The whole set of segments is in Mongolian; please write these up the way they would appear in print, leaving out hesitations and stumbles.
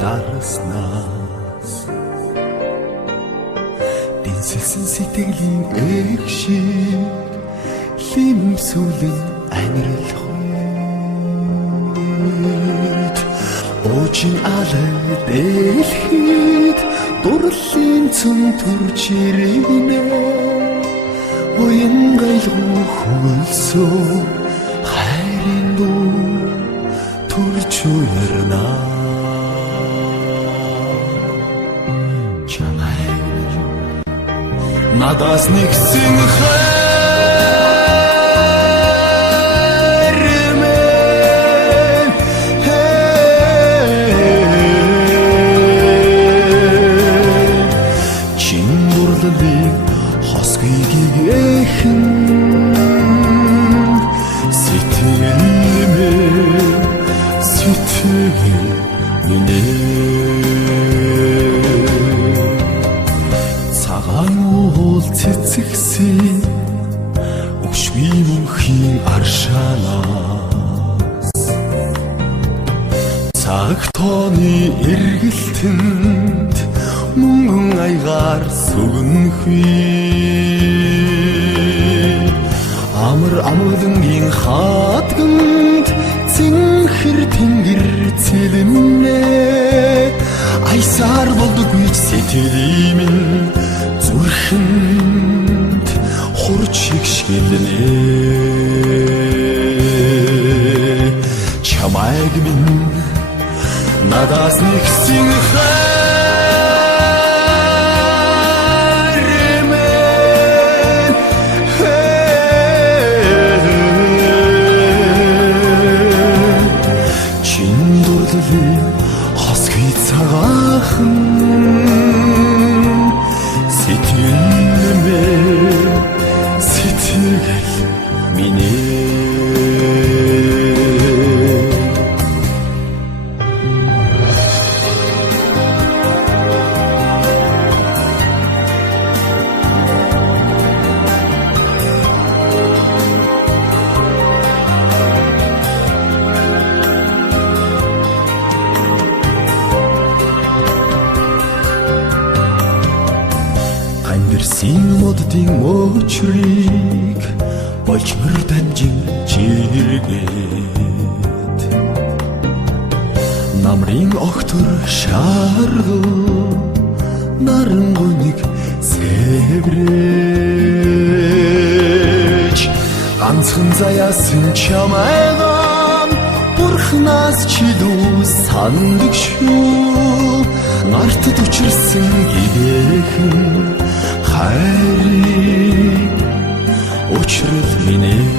дарснаас дэнсэлсэн сэтгэлийн эгшиг лимсүүлэн аниралх үед уучин алаг дэлхийд дурлалын цөм төрж ирнэ уян гайлгүй хөлсөө хайрын дуу төрж уярна надаас нэгсэн хайр минь чин дурлалын хосгийг эхэн сэтгэл минь цэцэгсэн өгшгүй мөнхийн аршаанаас цаг тооны эргэлтэнд мөнгөн аягаар сүгэнхүй амар амгалангийн хаадганд цэнхэр тэнгэр цэлэнэ аясаар болдоггүй сэтгэлийн минь зүрхэнд хурж хигшгэлнэ чамайг минь надаас нэгсэн хайр минь чин дурлалын хосгүй цагаахан сэтгэл минь Син моддын мөчрийг болж мөр дамжин жиргээд намрын огтор шааргуу нарангуйг сэврэж ганцхан заяасан чамайган бурхнаас чилүү сандаг шүү нартд учирсан гихэн хайрыг учрал минь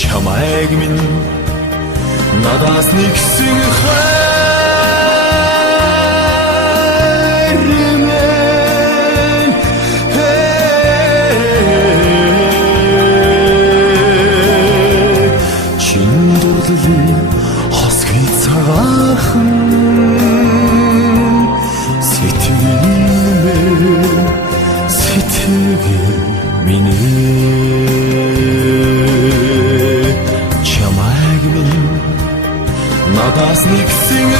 чамайг минь надаас нэгсэн хайр минь чин дурлалын хосгүй цагаахан сэтгэл минь чамайг минь надаас нэгсэн